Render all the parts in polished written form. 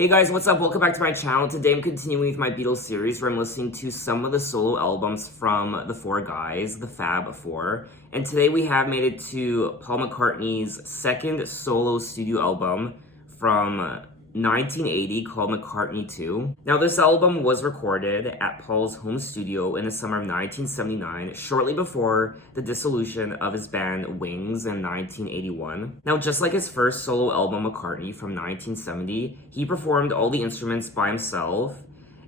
Hey guys, what's up? Welcome back to my channel. Today I'm continuing with my Beatles series where I'm listening to some of the solo albums from the four guys, the Fab Four. And today we have made it to Paul McCartney's second solo studio album from 1980 called McCartney II. Now this album was recorded at Paul's home studio in the summer of 1979, shortly before the dissolution of his band Wings in 1981. Now just like his first solo album McCartney from 1970, he performed all the instruments by himself,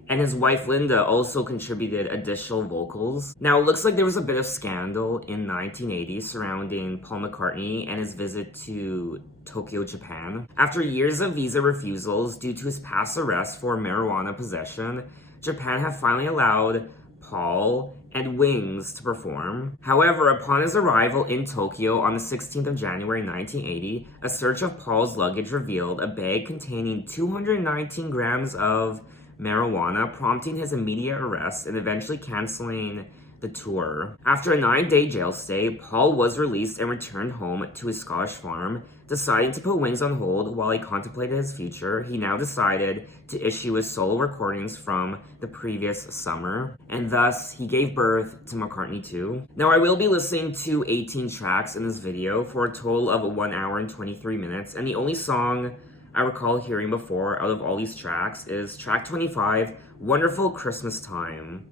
and his wife Linda also contributed additional vocals. Now it looks like there was a bit of scandal in 1980 surrounding Paul McCartney and his visit to Tokyo, Japan. After years of visa refusals due to his past arrest for marijuana possession, Japan had finally allowed Paul and Wings to perform. However, upon his arrival in Tokyo on the 16th of January 1980, a search of Paul's luggage revealed a bag containing 219 grams of marijuana, prompting his immediate arrest and eventually canceling the tour. After a 9-day jail stay, Paul was released and returned home to his Scottish farm. Deciding to put Wings on hold while he contemplated his future, he now decided to issue his solo recordings from the previous summer, and thus he gave birth to McCartney II. Now I will be listening to 18 tracks in this video for a total of 1 hour and 23 minutes, and the only song I recall hearing before out of all these tracks is track 25, Wonderful Christmas Time.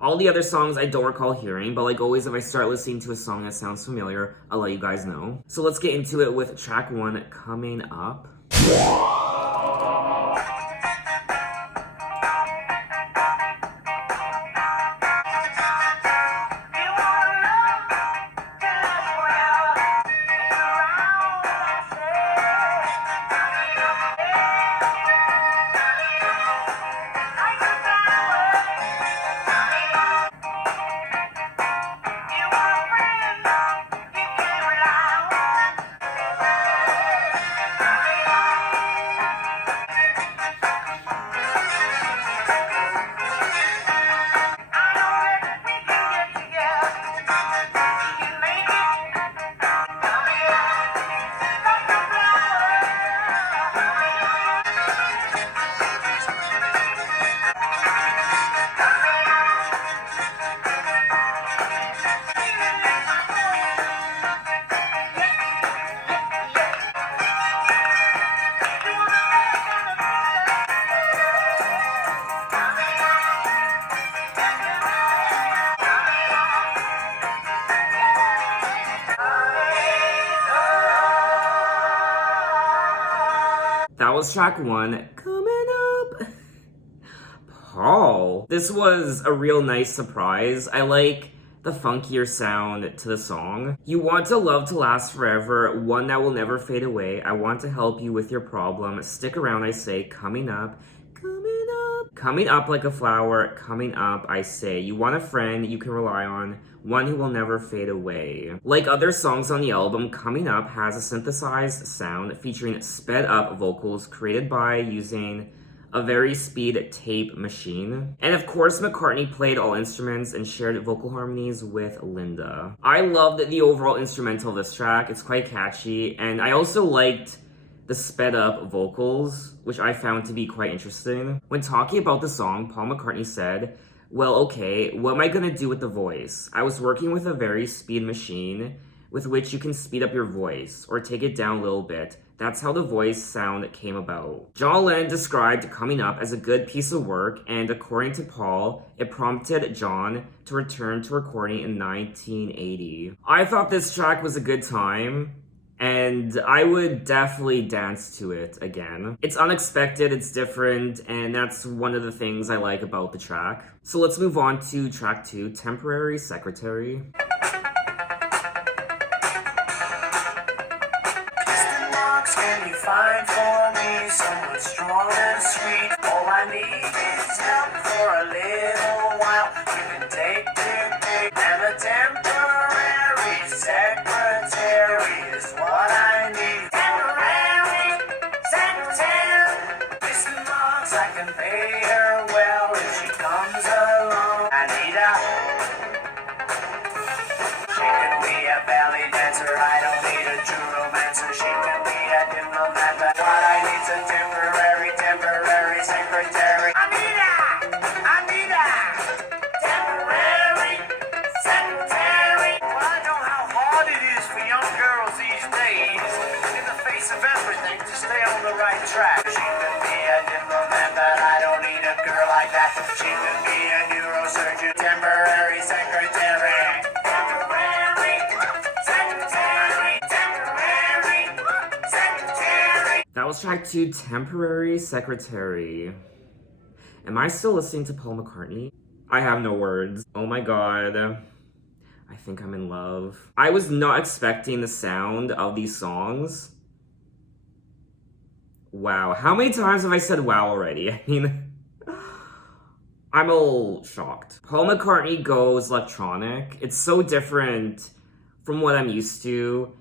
All the other songs I don't recall hearing, but like always, if I start listening to a song that sounds familiar, I'll let you guys know. So let's get into it with track 1 coming up. That was track 1, coming up. Paul. This was a real nice surprise. I like the funkier sound to the song. You want a love to last forever, one that will never fade away. I want to help you with your problem. Stick around, I say, coming up. Coming up. Coming up like a flower, coming up, I say. You want a friend you can rely on, one who will never fade away. Like other songs on the album, Coming Up has a synthesized sound featuring sped up vocals created by using a very speed tape machine. And of course, McCartney played all instruments and shared vocal harmonies with Linda. I loved the overall instrumental of this track. It's quite catchy, and I also liked the sped up vocals, which I found to be quite interesting. When talking about the song, Paul McCartney said, "Well, okay, what am I gonna do with the voice? I was working with a very speed machine with which you can speed up your voice or take it down a little bit. That's how the voice sound came about." John Lennon described Coming Up as a good piece of work, and according to Paul, it prompted John to return to recording in 1980. I thought this track was a good time, and I would definitely dance to it again. It's unexpected, it's different, and that's one of the things I like about the track. So let's move on to track 2, Temporary Secretary. Can you find for me someone strong and sweet? All I need is help for a little while. You can take and a temporary secretary is what I need. Temporary secretary. Listen, Marks, I can pay her well if she comes along. I need a. She can be a belly dancer. I don't need a true romancer. She can be a diplomat. What I need's a temporary She could be a neurosurgeon, temporary secretary. Temporary secretary. Temporary secretary. That was track 2, Temporary Secretary. Am I still listening to Paul McCartney? I have no words. Oh my god. I think I'm in love. I was not expecting the sound of these songs. Wow. How many times have I said wow already? I mean, I'm a little shocked. Paul McCartney goes electronic. It's so different from what I'm used to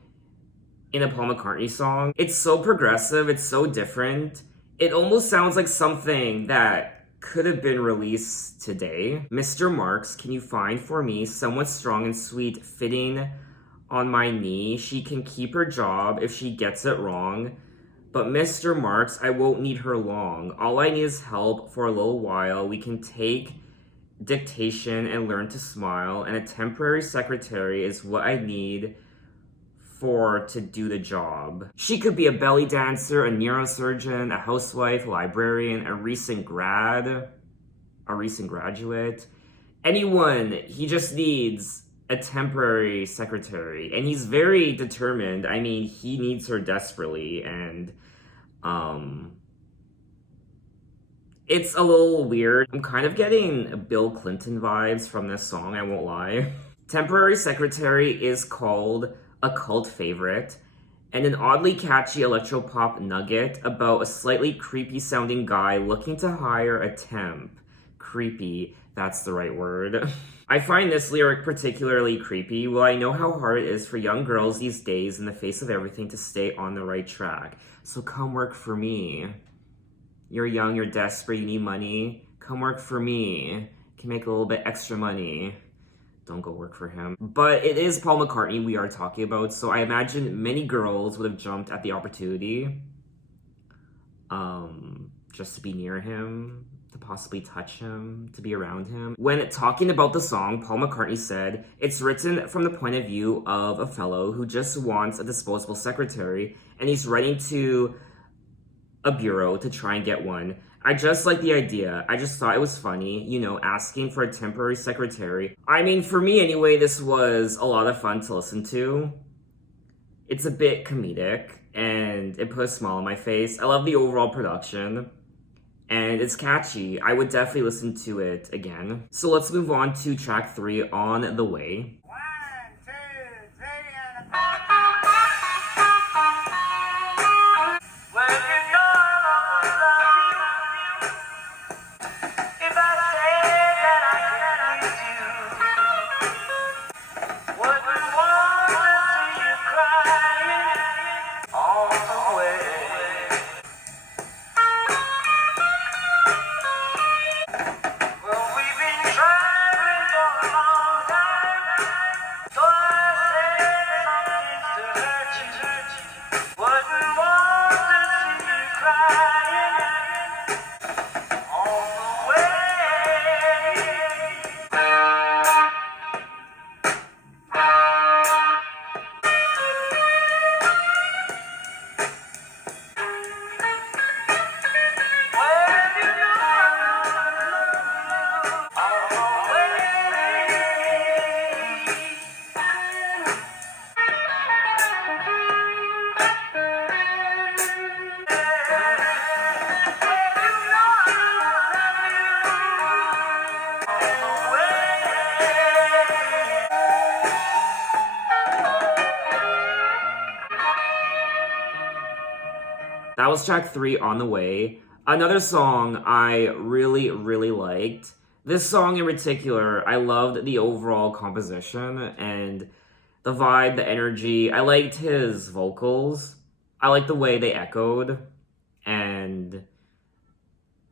in a Paul McCartney song. It's so progressive. It's so different. It almost sounds like something that could have been released today. Mr. Marks, can you find for me someone strong and sweet fitting on my knee? She can keep her job if she gets it wrong. But Mr. Marks, I won't need her long. All I need is help for a little while. We can take dictation and learn to smile. And a temporary secretary is what I need to do the job. She could be a belly dancer, a neurosurgeon, a housewife, a librarian, a recent graduate. Anyone. He just needs a temporary secretary. And he's very determined. I mean, he needs her desperately. And, it's a little weird. I'm kind of getting Bill Clinton vibes from this song, I won't lie. Temporary Secretary is called a cult favorite, and an oddly catchy electropop nugget about a slightly creepy sounding guy looking to hire a temp. Creepy, that's the right word. I find this lyric particularly creepy. Well, I know how hard it is for young girls these days in the face of everything to stay on the right track. So come work for me. You're young, you're desperate, you need money. Come work for me. You can make a little bit extra money. Don't go work for him. But it is Paul McCartney we are talking about, so I imagine many girls would have jumped at the opportunity just to be near him, to possibly touch him, to be around him. When talking about the song, Paul McCartney said, "It's written from the point of view of a fellow who just wants a disposable secretary, and he's writing to a bureau to try and get one. I just like the idea. I just thought it was funny, you know, asking for a temporary secretary." I mean, for me anyway, this was a lot of fun to listen to. It's a bit comedic, and it put a smile on my face. I love the overall production, and it's catchy. I would definitely listen to it again. So let's move on to track 3, On the Way. 1, 2, 3, and well, you know I love you. If I say that I can't please you, wouldn't want to see you crying all the way. Well, we've been trying for a long time, so I said something to hurt you. Wouldn't want to see you crying all the way. Well, you know I love you all the way. That was track 3, On the Way. Another song I really, really liked. This song in particular, I loved the overall composition and the vibe, the energy. I liked his vocals. I liked the way they echoed. And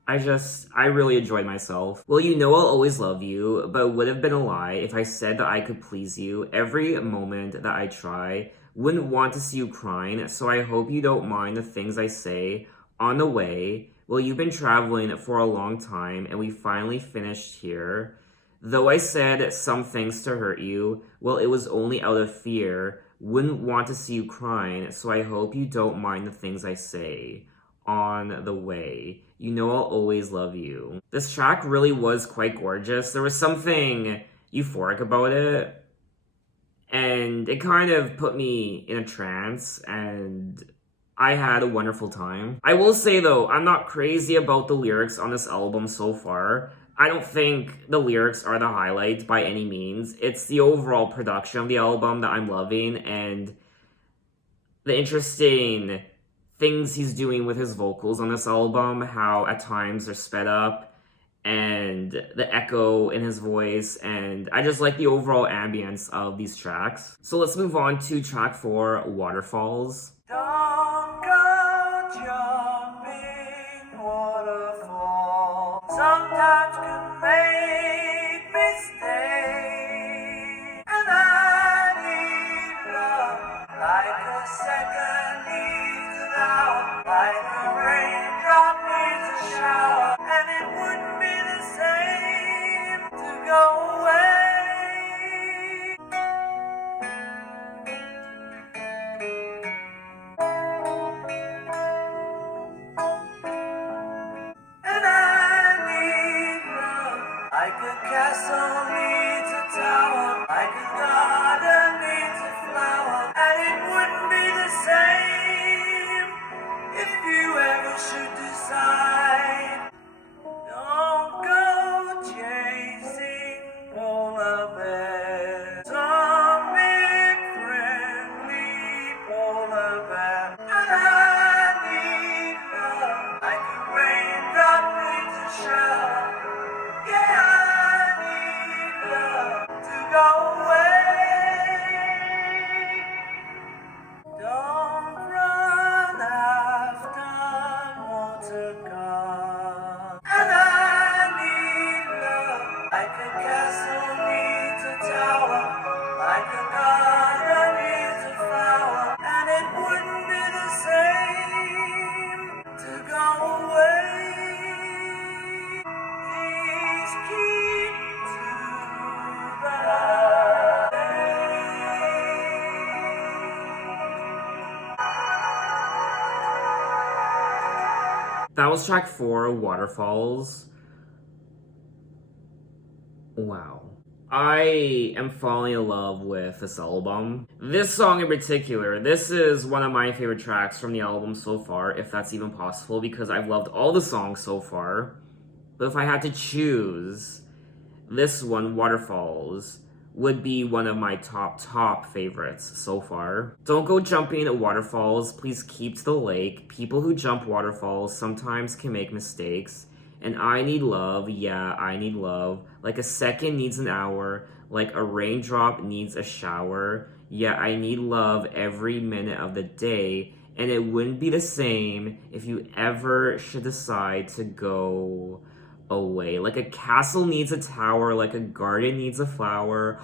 I really enjoyed myself. Well, you know I'll always love you, but it would have been a lie if I said that I could please you every moment that I try. Wouldn't want to see you crying, so I hope you don't mind the things I say. On the way, well, you've been traveling for a long time, and we finally finished here. Though I said some things to hurt you, well, it was only out of fear. Wouldn't want to see you crying, so I hope you don't mind the things I say. on the way. You know I'll always love you. This track really was quite gorgeous. There was something euphoric about it, and it kind of put me in a trance, and I had a wonderful time. I will say though, I'm not crazy about the lyrics on this album so far. I don't think the lyrics are the highlight by any means. It's the overall production of the album that I'm loving, and the interesting things he's doing with his vocals on this album, how at times they're sped up, and the echo in his voice, and I just like the overall ambience of these tracks. So let's move on to track 4, Waterfalls. Don't go jumping waterfall. Sometimes can make mistakes. And I need love like a second needs an hour, like a raindrop needs a shower. And it wouldn't be the same to go away. Like a castle needs a tower, like a garden needs a flower, and it wouldn't be the same if you ever should decide. Don't go chasing polar bears, some big friendly polar bear. And I need love, like a raindrop needs a shower. Yeah, I need love to go away. Don't run after motor cars. And I need love like a castle needs a tower, like a garden needs a flower, and it wouldn't be the same to go away. Keep to the That was track 4, Waterfalls. Wow. I am falling in love with this album. This song in particular, this is one of my favorite tracks from the album so far, if that's even possible, because I've loved all the songs so far. But if I had to choose, this one, Waterfalls, would be one of my top favorites so far. Don't go jumping at waterfalls, please keep to the lake. People who jump waterfalls sometimes can make mistakes. And I need love, yeah, I need love. Like a second needs an hour, like a raindrop needs a shower. Yeah, I need love every minute of the day. And it wouldn't be the same if you ever should decide to go away. Like a castle needs a tower, like a garden needs a flower.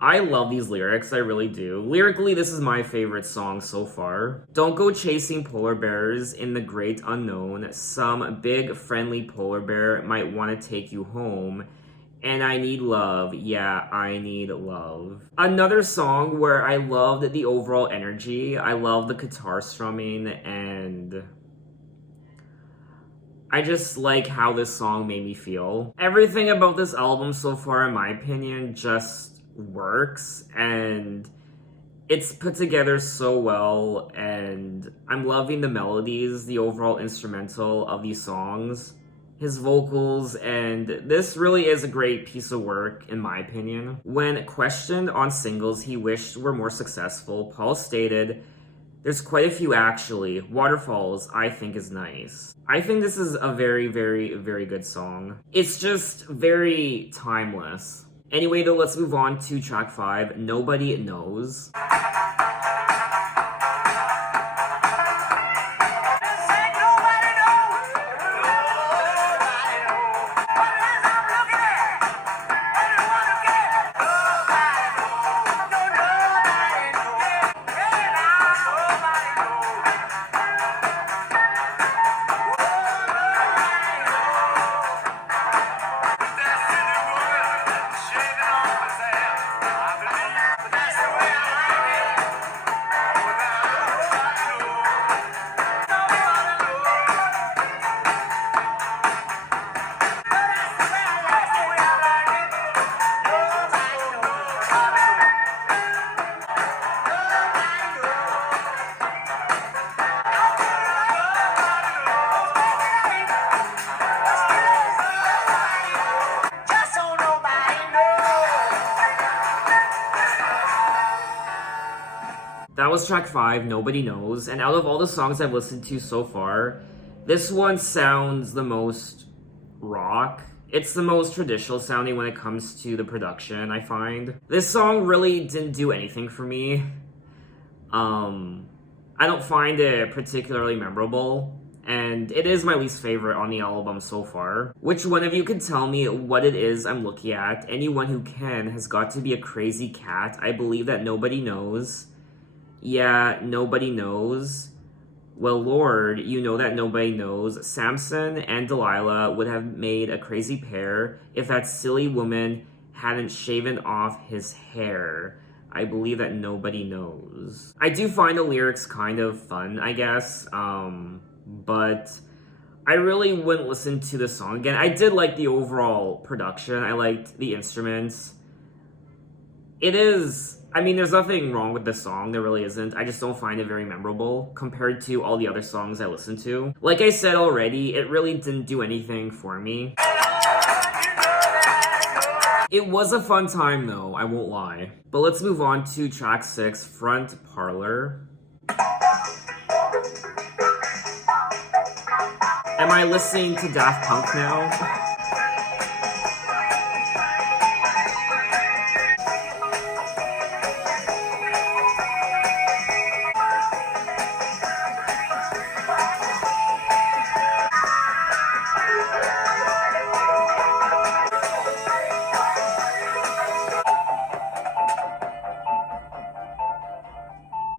I love these lyrics, I really do. Lyrically, this is my favorite song so far. Don't go chasing polar bears in the great unknown. Some big friendly polar bear might want to take you home. And I need love, yeah, I need love. Another song where I loved the overall energy. I love the guitar strumming, and I just like how this song made me feel. Everything about this album so far, in my opinion, just works, and it's put together so well, and I'm loving the melodies, the overall instrumental of these songs, his vocals, and this really is a great piece of work, in my opinion. When questioned on singles he wished were more successful, Paul stated, "There's quite a few actually. Waterfalls, I think, is nice." I think this is a very good song. It's just very timeless. Anyway, though, let's move on to track 5, Nobody Knows. was track 5, Nobody Knows, and out of all the songs I've listened to so far, this one sounds the most rock. It's the most traditional sounding when it comes to the production, I find. This song really didn't do anything for me. I don't find it particularly memorable, and it is my least favorite on the album so far. Which one of you can tell me what it is I'm looking at? Anyone who can has got to be a crazy cat. I believe that nobody knows. Yeah, nobody knows. Well, Lord, you know that nobody knows. Samson and Delilah would have made a crazy pair if that silly woman hadn't shaven off his hair. I believe that nobody knows. I do find the lyrics kind of fun, I guess, but I really wouldn't listen to the song again. I did like the overall production. I liked the instruments. It is, I mean, there's nothing wrong with the song. There really isn't. I just don't find it very memorable compared to all the other songs I listened to. Like I said already, it really didn't do anything for me. It was a fun time though, I won't lie. But let's move on to track 6, Front Parlor. Am I listening to Daft Punk now?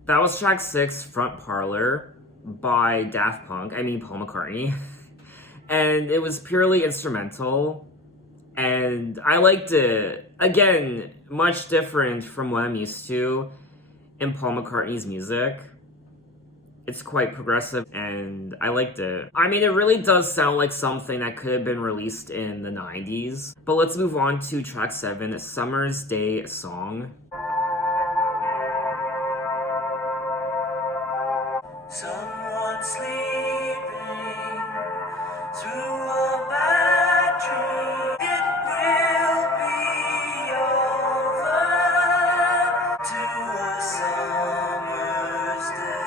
That was track 6, Front Parlor, by Daft Punk, Paul McCartney. And it was purely instrumental, and I liked it. Again, much different from what I'm used to in Paul McCartney's music. It's quite progressive, and I liked it. I mean, it really does sound like something that could have been released in the 90s. But let's move on to track 7, Summer's Day Song. Someone sleeping through a bad dream. It will be over to a summer's day.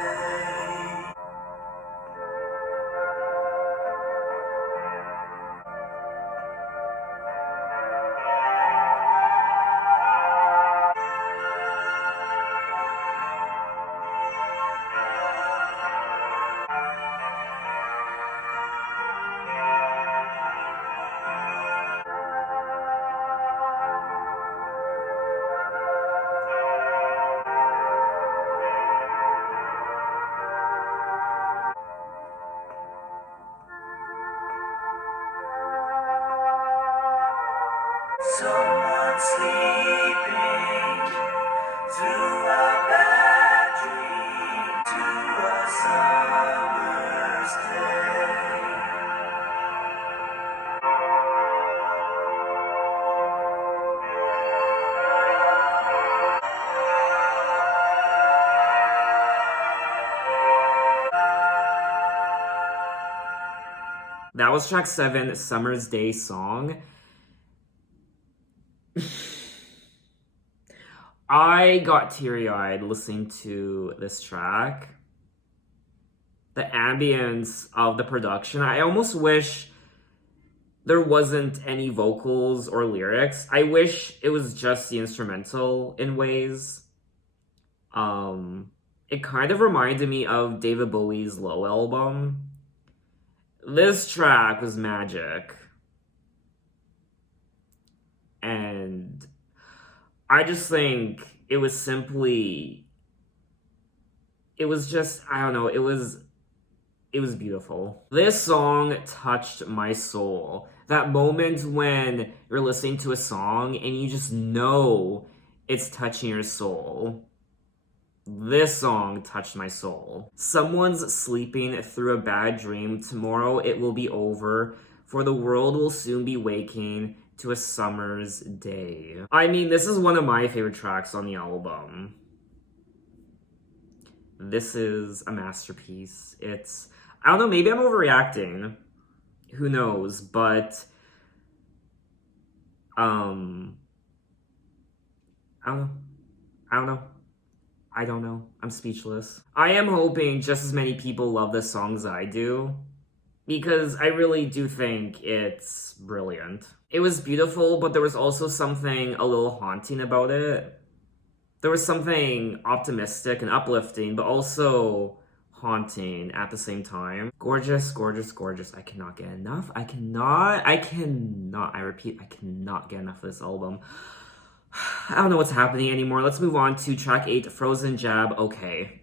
Someone sleeping through a bad dream to a summer's day. That was track 7, Summer's Day Song. I got teary-eyed listening to this track. The ambience of the production. I almost wish there wasn't any vocals or lyrics. I wish it was just the instrumental in ways. It kind of reminded me of David Bowie's Low album. This track was magic. And I just think it was simply, it was just, I don't know, it was beautiful. This song touched my soul. That moment when you're listening to a song and you just know it's touching your soul. This song touched my soul. Someone's sleeping through a bad dream. Tomorrow it will be over, for the world will soon be waking to a summer's day. I mean, this is one of my favorite tracks on the album. This is a masterpiece. It's, I don't know, maybe I'm overreacting. Who knows? But, I don't know. I don't know. I'm speechless. I am hoping just as many people love this song as I do, because I really do think it's brilliant. It was beautiful, but there was also something a little haunting about it. There was something optimistic and uplifting, but also haunting at the same time. Gorgeous, gorgeous, gorgeous. I cannot get enough. I repeat, I cannot get enough of this album. I don't know what's happening anymore. Let's move on to track 8, Frozen Jab, Okay.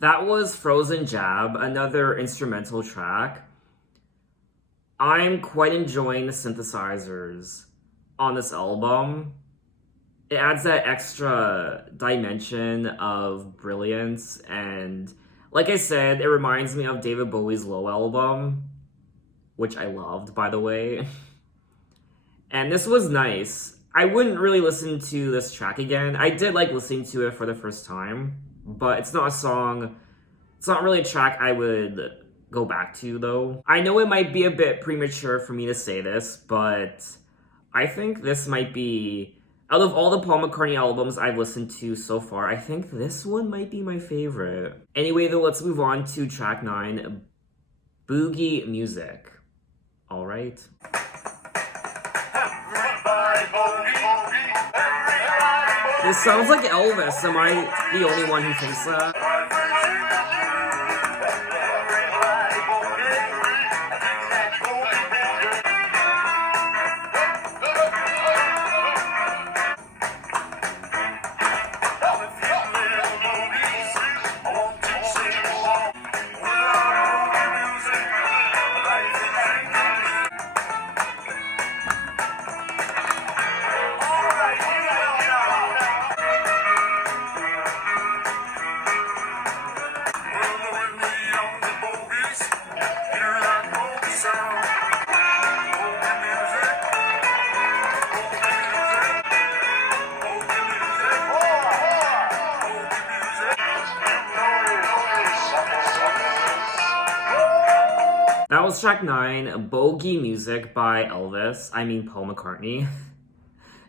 That was Frozen Jab, another instrumental track. I'm quite enjoying the synthesizers on this album. It adds that extra dimension of brilliance, and like I said, it reminds me of David Bowie's Low album, which I loved, by the way. And this was nice. I wouldn't really listen to this track again. I did like listening to it for the first time, but it's not really a track I would go back to, though. I know it might be a bit premature for me to say this, but I think this might be, out of all the Paul McCartney albums I've listened to so far, I think this one might be my favorite. Anyway, though, let's move on to track 9, Boogie Music. All right. This sounds like Elvis. Am I the only one who thinks that? That was track 9, Bogey Music by Paul McCartney.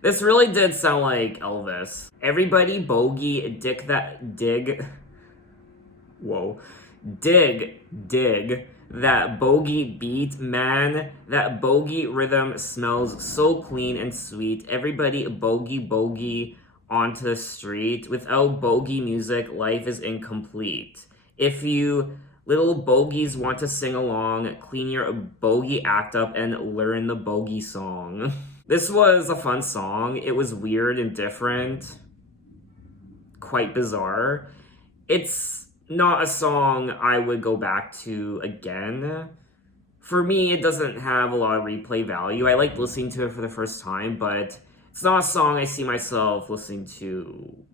This really did sound like Elvis. Everybody bogey dig that bogey beat, man. That bogey rhythm smells so clean and sweet. Everybody bogey onto the street. Without bogey music, life is incomplete. If you little bogeys want to sing along, clean your bogey act up and learn the bogey song. This was a fun song. It was weird and different, quite bizarre. It's not a song I would go back to again. For me, it doesn't have a lot of replay value. I liked listening to it for the first time, but it's not a song I see myself listening to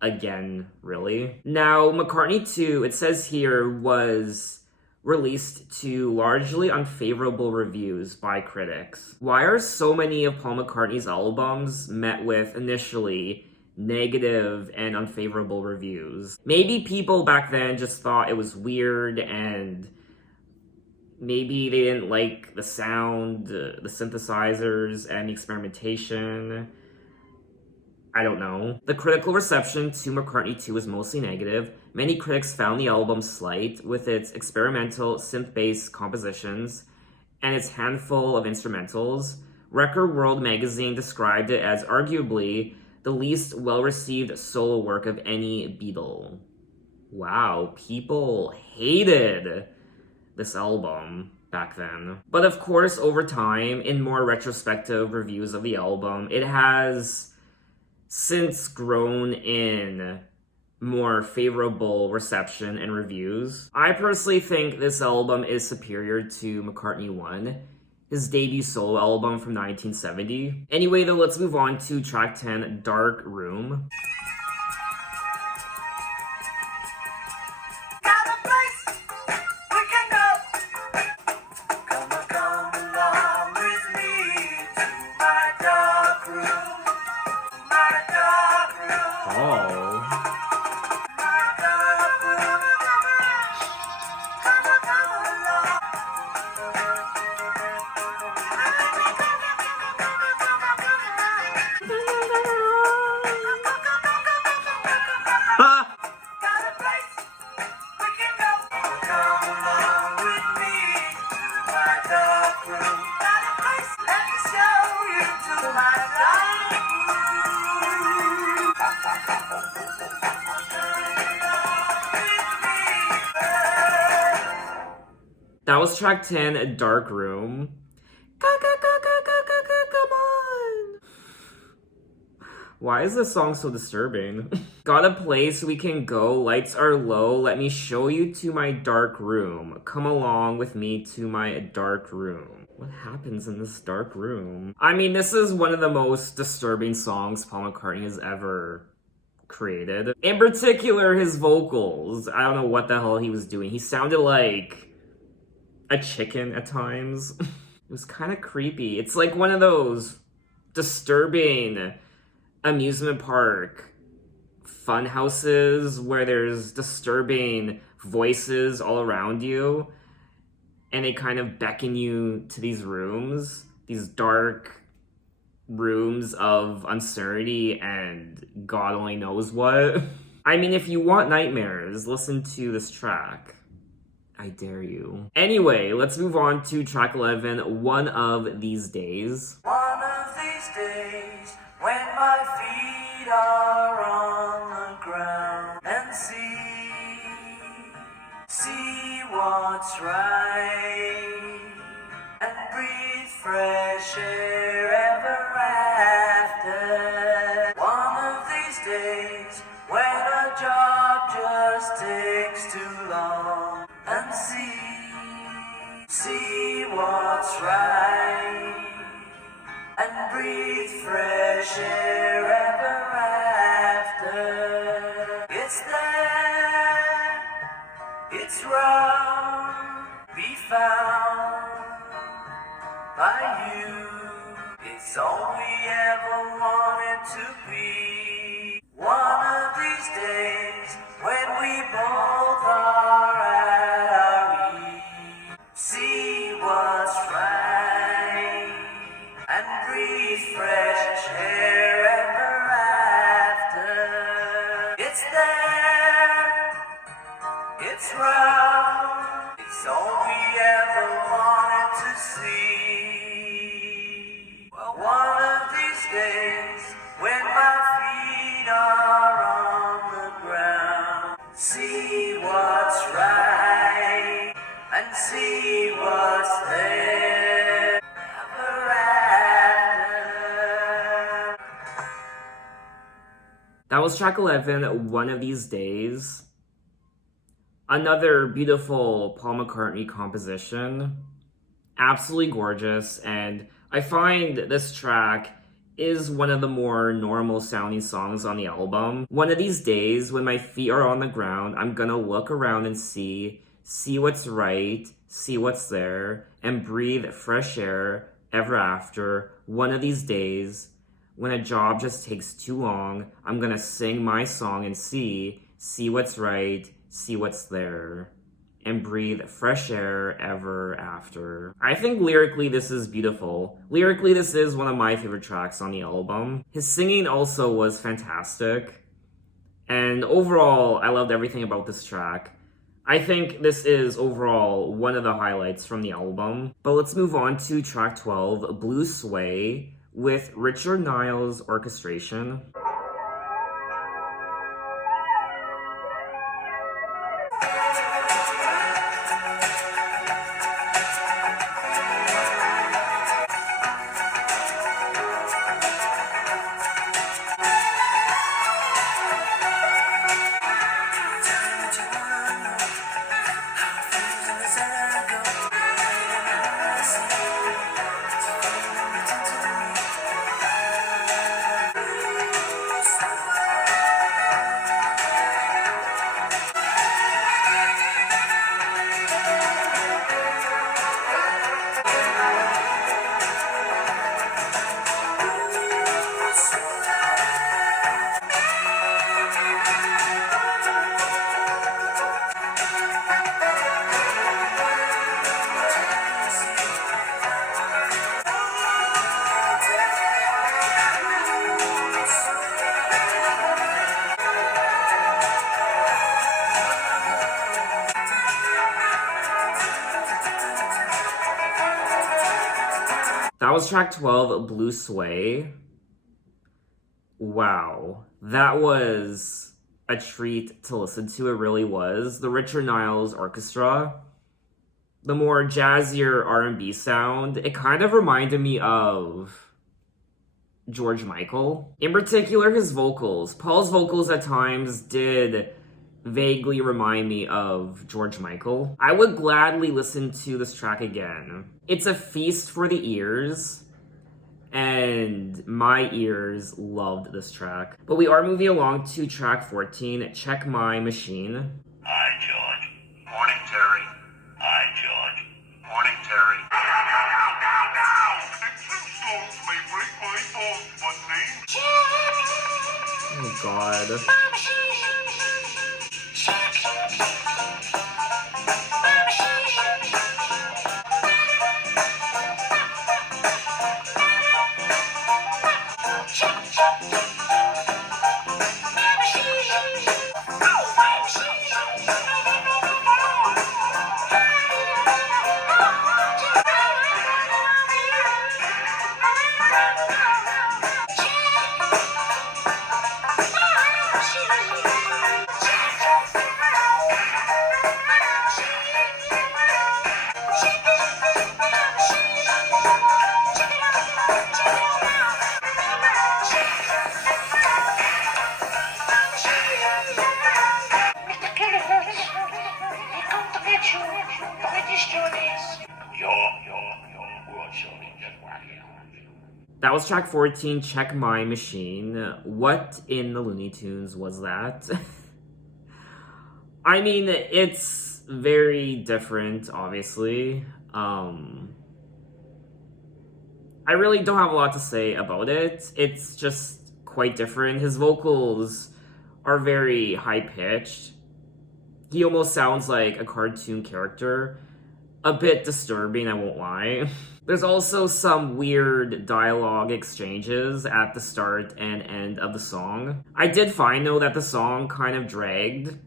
again, really. Now, McCartney II, it says here, was released to largely unfavorable reviews by critics. Why are so many of Paul McCartney's albums met with initially negative and unfavorable reviews? Maybe people back then just thought it was weird, and maybe they didn't like the sound, the synthesizers, and the experimentation. I don't know. The critical reception to McCartney II was mostly negative. Many critics found the album slight, with its experimental synth-based compositions and its handful of instrumentals. Record World magazine described it as arguably the least well-received solo work of any Beatle. Wow, people hated this album back then. But of course, over time, in more retrospective reviews of the album, it has since grown in more favorable reception and reviews. I personally think this album is superior to McCartney I, his debut solo album from 1970. Anyway, though, let's move on to track 10, Dark Room. That was track 10, A Dark Room. Come on! Why is this song so disturbing? Got a place we can go, lights are low, let me show you to my dark room. Come along with me to my dark room. What happens in this dark room? I mean, this is one of the most disturbing songs Paul McCartney has ever created. In particular, his vocals. I don't know what the hell he was doing. He sounded like a chicken at times. It was kind of creepy. It's like one of those disturbing amusement park fun houses where there's disturbing voices all around you and they kind of beckon you to these rooms, these dark rooms of uncertainty and God only knows what. I mean, if you want nightmares, listen to this track. I dare you. Anyway, let's move on to track 11, One of These Days. One of these days, when my feet are on the ground and see what's right and breathe fresh air ever after. One of these days, when a job just takes too long and see what's right and breathe fresh air ever after. It's there, it's round, be found by you. It's all we ever wanted to be. One of these days, when we both are at our ease, see what's right and breathe fresh air ever after. It's there, it's round, it's all we ever wanted to see. Well, one of these days, when my feet are on the ground, see what's right and see what's there ever after. That was track 11, One of These Days. Another beautiful Paul McCartney composition. Absolutely gorgeous, and I find this track is one of the more normal sounding songs on the album. One of these days, when my feet are on the ground, I'm gonna look around and see what's right, see what's there, and breathe fresh air ever after. One of these days, when a job just takes too long, I'm gonna sing my song and see what's right, see what's there, and breathe fresh air ever after. I think lyrically this is beautiful. Lyrically this is one of my favorite tracks on the album. His singing also was fantastic. And overall, I loved everything about this track. I think this is overall one of the highlights from the album. But let's move on to track 12, Blue Sway, with Richard Niles' orchestration. That was track 12, Blue Sway. Wow. That was a treat to listen to, it really was. The Richard Niles Orchestra. the more jazzier R&B sound, it kind of reminded me of George Michael. In particular, his vocals. Paul's vocals at times did vaguely remind me of George Michael. I would gladly listen to this track again. It's a feast for the ears, and my ears loved this track. But we are moving along to track 14, Check My Machine. Hi, George. Morning, Terry. Hi, George. Morning, Terry. Oh god. That was track 14, Check My Machine. What in the Looney Tunes was that? I mean, it's very different, obviously. I really don't have a lot to say about it. It's just quite different. His vocals are very high-pitched. He almost sounds like a cartoon character. A bit disturbing, I won't lie. There's also some weird dialogue exchanges at the start and end of the song. I did find, though, that the song kind of dragged.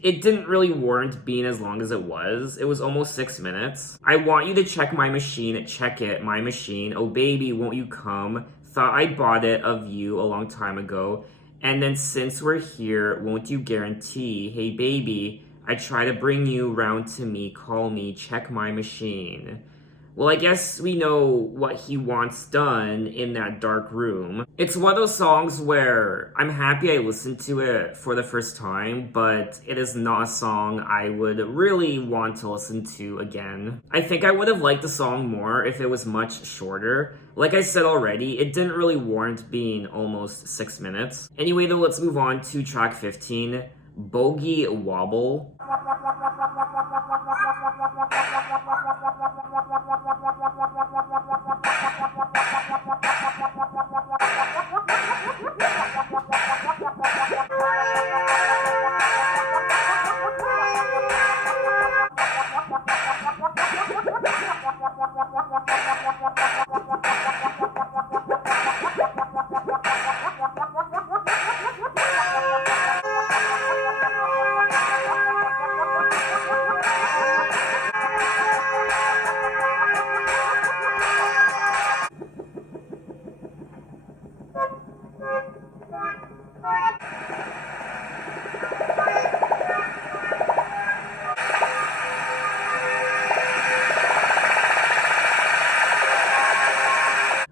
It didn't really warrant being as long as it was. It was almost 6 minutes. I want you to check my machine, check it, my machine. Oh baby, won't you come? Thought I bought it of you a long time ago. And then since we're here, won't you guarantee? Hey baby, I try to bring you round to me, call me, check my machine. Well, I guess we know what he wants done in that dark room. It's one of those songs where I'm happy I listened to it for the first time, but it is not a song I would really want to listen to again. I think I would have liked the song more if it was much shorter. Like I said already, it didn't really warrant being almost 6 minutes. Anyway, though, let's move on to track 15, Bogey Wobble.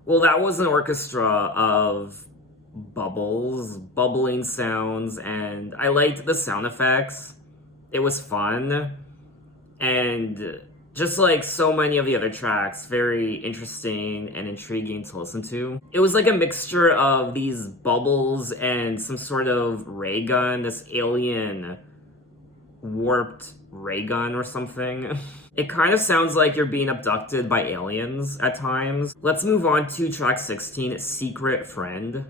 Well, that was an orchestra of bubbles, bubbling sounds, and I liked the sound effects. It was fun, and just like so many of the other tracks, very interesting and intriguing to listen to. It was like a mixture of these bubbles and some sort of ray gun, this alien warped ray gun or something. It kind of sounds like you're being abducted by aliens at times. Let's move on to track 16, Secret Friend.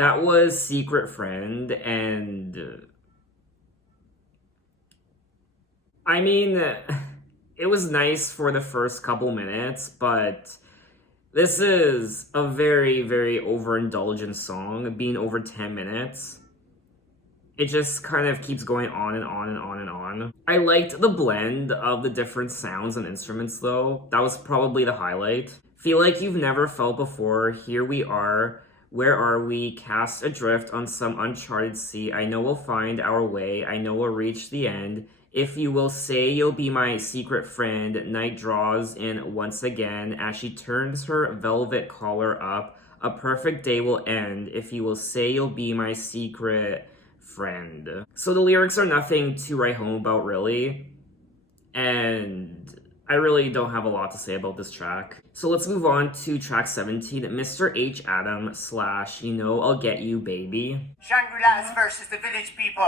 That was Secret Friend, and I mean, it was nice for the first couple minutes, but this is a very, very overindulgent song, being over 10 minutes. It just kind of keeps going on and on and on and on. I liked the blend of the different sounds and instruments though. That was probably the highlight. Feel like you've never felt before, here we are. Where are we? Cast adrift on some uncharted sea. I know we'll find our way. I know we'll reach the end. If you will say you'll be my secret friend, night draws in once again as she turns her velvet collar up. A perfect day will end if you will say you'll be my secret friend. So the lyrics are nothing to write home about, really. And I really don't have a lot to say about this track. So let's move on to track 17, Mr. H. Adam / You Know I'll Get You, Baby. Shangri-La's versus the village people.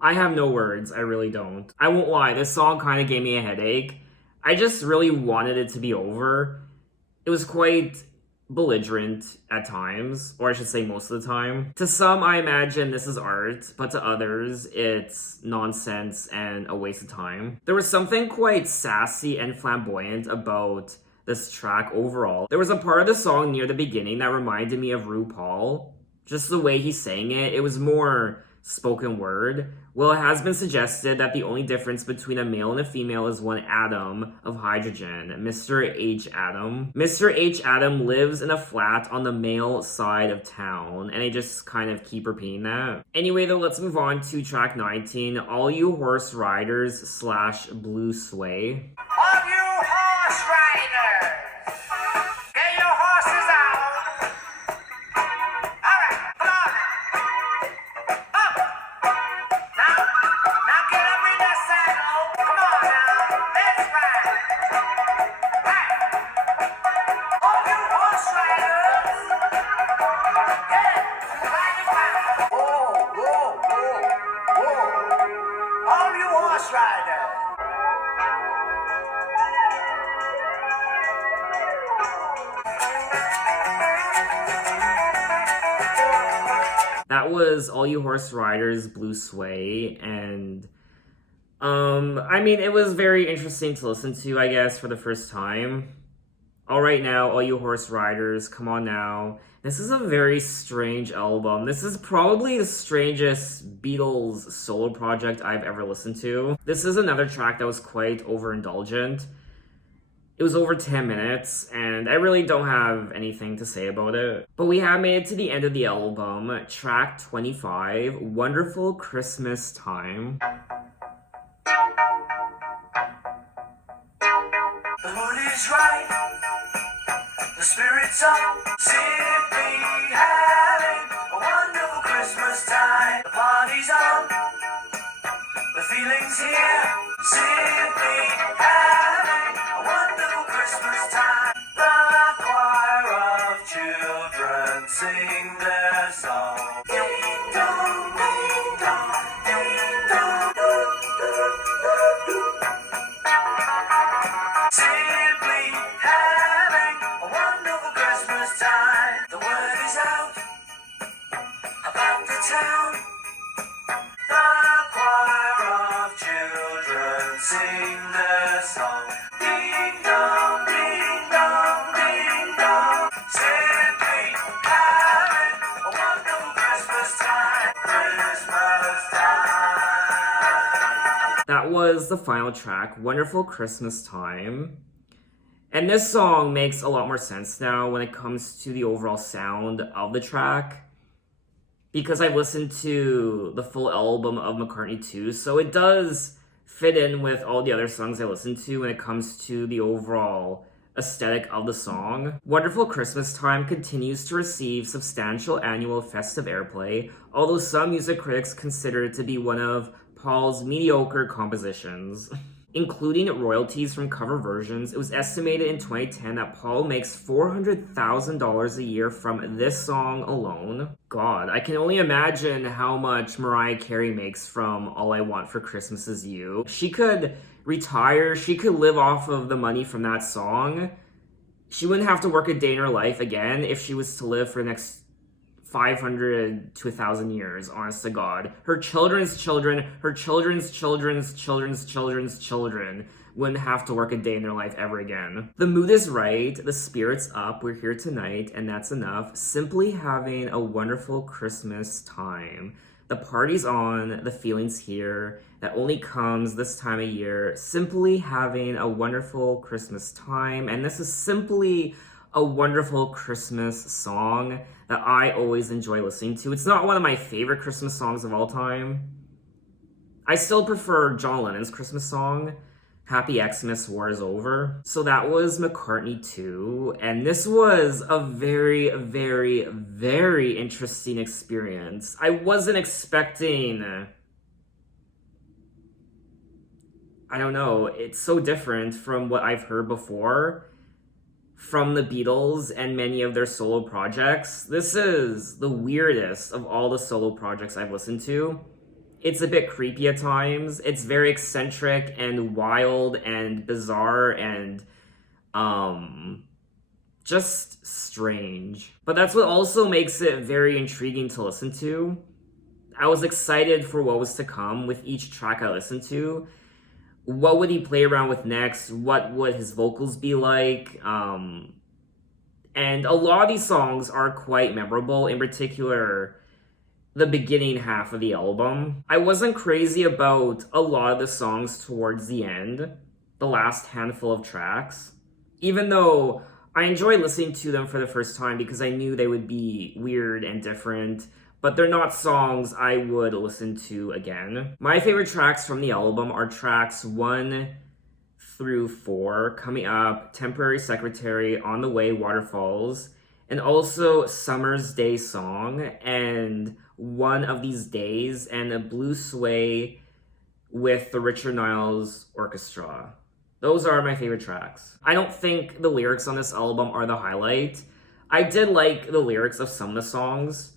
I have no words, I really don't. I won't lie, this song kind of gave me a headache. I just really wanted it to be over. It was quite belligerent at times, or I should say most of the time. To some, I imagine this is art, but to others, it's nonsense and a waste of time. There was something quite sassy and flamboyant about this track overall. There was a part of the song near the beginning that reminded me of RuPaul. Just the way he sang it, it was more spoken word. Well, it has been suggested that the only difference between a male and a female is one atom of hydrogen, Mr. H. Adam. Mr. H. Adam lives in a flat on the male side of town, and I just kind of keep repeating that. Anyway, though, let's move on to track 19, All You Horse Riders / Blue Sway. All you horse riders, get your horses out. All right, come on. Up. Now get up in that saddle. Come on now, let's ride. Right. All you horse riders, yeah, ride. Whoa. All you horse riders. That was All You Horse Riders, Blue Sway, and I mean, it was very interesting to listen to, I guess, for the first time. All right now, All You Horse Riders, come on now. This is a very strange album. This is probably the strangest Beatles solo project I've ever listened to. This is another track that was quite overindulgent. It was over 10 minutes, and I really don't have anything to say about it. But we have made it to the end of the album, track 25, Wonderful Christmas Time. The mood is right, the spirit's up, simply having a wonderful Christmas time. The party's on, the feeling's here, simply having a wonderful Christmas time. The choir of children sing their song. Ding dong, ding dong, ding dong, simply having a wonderful Christmas time. The word is out about the town. The choir was the final track, Wonderful Christmas Time. And this song makes a lot more sense now when it comes to the overall sound of the track, because I've listened to the full album of McCartney II, so it does fit in with all the other songs I listen to when it comes to the overall aesthetic of the song. Wonderful Christmas Time continues to receive substantial annual festive airplay, although some music critics consider it to be one of Paul's mediocre compositions. Including royalties from cover versions, it was estimated in 2010 that Paul makes $400,000 a year from this song alone. God, I can only imagine how much Mariah Carey makes from All I Want for Christmas Is You. She could retire, she could live off of the money from that song. She wouldn't have to work a day in her life again if she was to live for the next 500 to 1,000 years, honest to God. Her children's children, her children's children's children's children's children wouldn't have to work a day in their life ever again. The mood is right, the spirit's up, we're here tonight, and that's enough. Simply having a wonderful Christmas time. The party's on, the feeling's here, that only comes this time of year. Simply having a wonderful Christmas time, and this is simply a wonderful Christmas song that I always enjoy listening to. It's not one of my favorite Christmas songs of all time. I still prefer John Lennon's Christmas song, Happy Xmas, War is Over. So that was McCartney II, and this was a very, very, very interesting experience. I wasn't expecting... I don't know, it's so different from what I've heard before from the Beatles and many of their solo projects. This is the weirdest of all the solo projects I've listened to. It's a bit creepy at times. It's very eccentric and wild and bizarre and just strange. But that's what also makes it very intriguing to listen to. I was excited for what was to come with each track I listened to. What would he play around with next? What would his vocals be like? And a lot of these songs are quite memorable, in particular, the beginning half of the album. I wasn't crazy about a lot of the songs towards the end, the last handful of tracks, even though I enjoyed listening to them for the first time because I knew they would be weird and different. But they're not songs I would listen to again. My favorite tracks from the album are tracks 1 through 4, Coming Up, Temporary Secretary, On the Way, Waterfalls, and also Summer's Day Song, and One of These Days, and a Blue Sway with the Richard Niles Orchestra. Those are my favorite tracks. I don't think the lyrics on this album are the highlight. I did like the lyrics of some of the songs,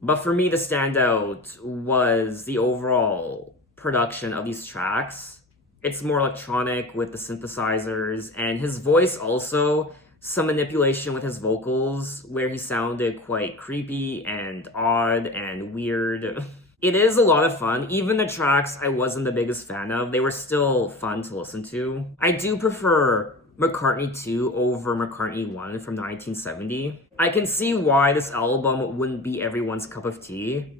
but for me, the standout was the overall production of these tracks. It's more electronic with the synthesizers, and his voice also, some manipulation with his vocals, where he sounded quite creepy and odd and weird. It is a lot of fun. Even the tracks I wasn't the biggest fan of, they were still fun to listen to. I do prefer McCartney II over McCartney I from 1970. I can see why this album wouldn't be everyone's cup of tea,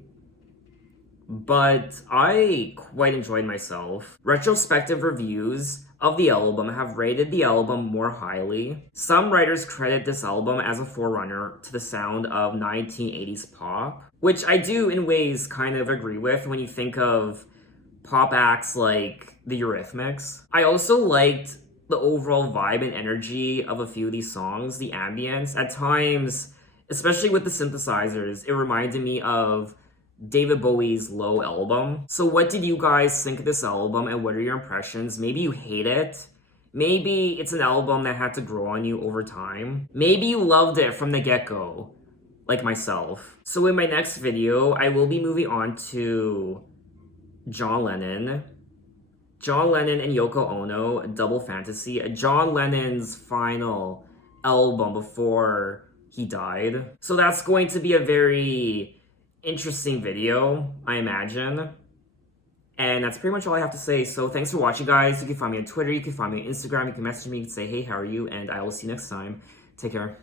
but I quite enjoyed myself. Retrospective reviews of the album have rated the album more highly. Some writers credit this album as a forerunner to the sound of 1980s pop, which I do in ways kind of agree with when you think of pop acts like the Eurythmics. I also liked the overall vibe and energy of a few of these songs, the ambience. At times, especially with the synthesizers, it reminded me of David Bowie's Low album. So what did you guys think of this album, and what are your impressions? Maybe you hate it. Maybe it's an album that had to grow on you over time. Maybe you loved it from the get-go, like myself. So in my next video, I will be moving on to John Lennon and Yoko Ono, Double Fantasy, John Lennon's final album before he died. So that's going to be a very interesting video, I imagine. And that's pretty much all I have to say. So thanks for watching, guys. You can find me on Twitter, you can find me on Instagram, you can message me, you can say, hey, how are you? And I will see you next time. Take care.